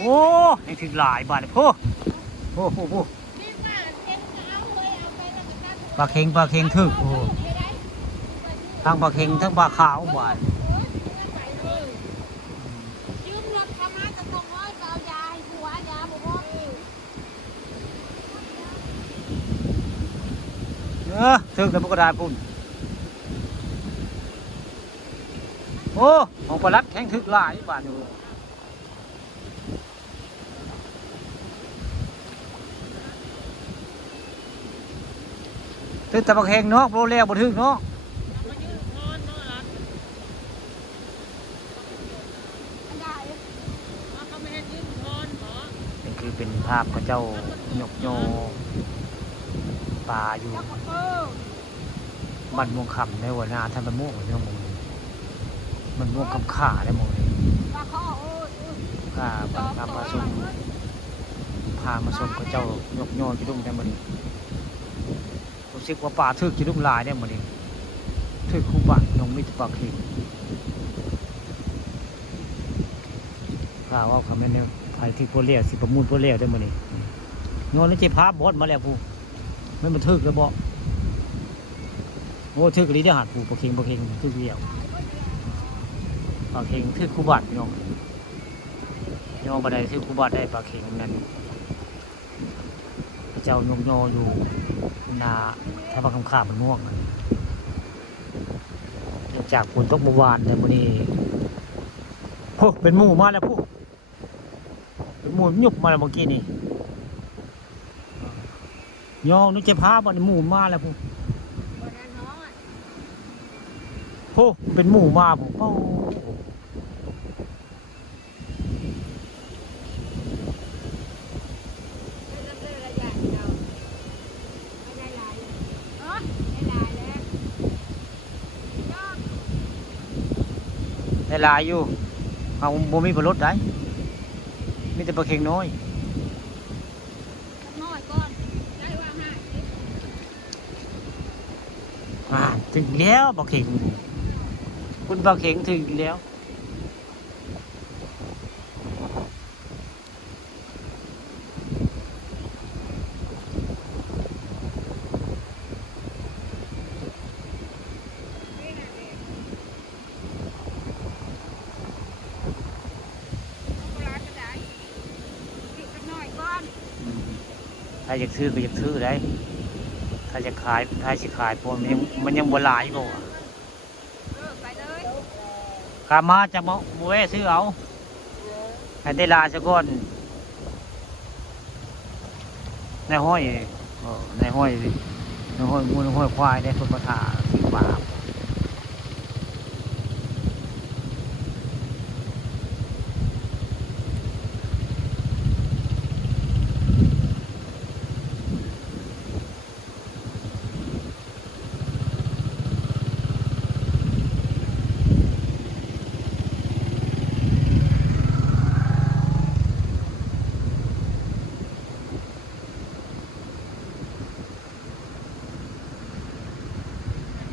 โอ้ยังถึงหลายบาทเลยพ่อโอ้โหปลาเค็งถึกโอ้ทั้งปลาเค็งทั้งปลาขาวบาทถึกแต่พวกกระดาษปุ่นโอ้ของปลาลัดแข็งถึกหลายบาทอยู่ถึกแต่ปลาเค็งเนาะโปรเลี้ยวบ่ถึกเนาะนี่คือเป็นภาพพระเจ้าหยกโยปลาอยู่มันม่วงคำในหัวหน้าท่านมันม่วงในมงมันม่วงคำขาในมงเลยข้าบังคับมาส่งพามาส่งพระเจ้าหยกโยที่ลุงได้มาดิรู้สึกว่าป่าทึกที่ลุงลายได้มาดิทึกคู่บ้านยงมิตรปากขีข้าว่าคำนั้นเนี่ยไผ่ที่พวกเลี้ยสิประมูลพวกเลี้ยได้มาดิโยนนี่เจ็บภาพบดมาแล้วผู้ไม่มาทึกแล้วบ่โอ้ทึกลีได้หัดผู้ปลาเค็งทึกเดียวปลาเค็งทึกคู่บ้านยงบันไดทึกคู่บ้านได้ปลาเค็งนั่นพระเจ้ายงโยอยู่นาถ้าบางคำขามันม่วงจากฝนตกเมื่อวานแต่วันนี้โอ้เป็นหมู่มาแล้วผู้เป็นหมู่หยุบมาแล้วเมื่อกี้นี่ยองนึกจะพาบ่หมู่มาแล้วผู้โอ้เป็นหมู่มาผู้เป้าได้ลายอยู่เอาโมมีปลาลดได้มีแต่ปลาเค็งน้อยถึงแล้วปลาเค็งคุณปลาเค็งถึงแล้วถ้าอยากซื้อก็อยากซื้อได้ถ้าจะขายถ้าจะขายพวกมันยังบ่หลายบ่ขามาจะมาแวะซื้อเอาให้ได้ลาซะก่อนในห้อยในห้อยมูลห้อยควายได้คนมาถ่าที่ป่า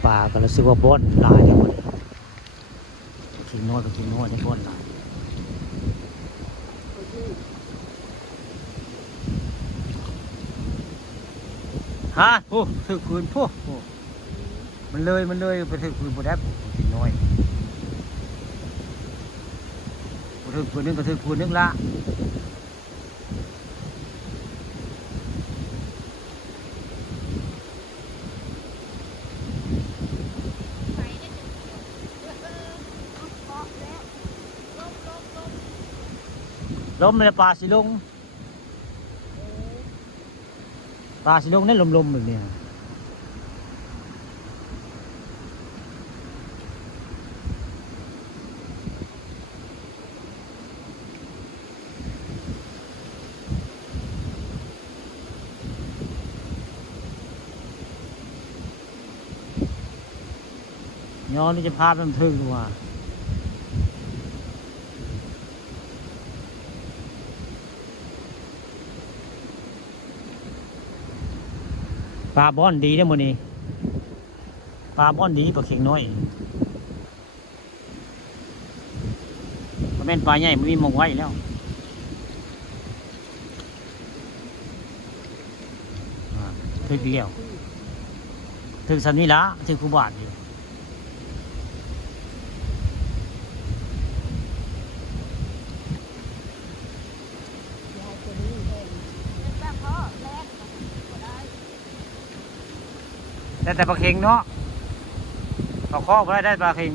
ป่าก็รู้สึกว่าบ่อนหลายหมดเลยกินน้อยก็กินน้อยได้บ่อนหลายฮะโอ้ถือคืนพวกมันเลยไปถือคืนพอได้กินน้อยถือคืนนึงก็ถือคืนนึงละล้มเลยปลาสิลงนั่นลมแบบนี้ย้อนนี่จะพามันถึงว่าปลาบ้อนดีได้หมดนี่ปลาบ้อนดีปลาเค็งน้อยปลาแม่นปลาใหญ่ไม่มีมองไว้แล้ว ถึกเดียวถึกสันนี้ละถึกกูบาทอยู่แต่ปลาเค็งเนาะปลาข้อบ่ได้ปลาเค็ง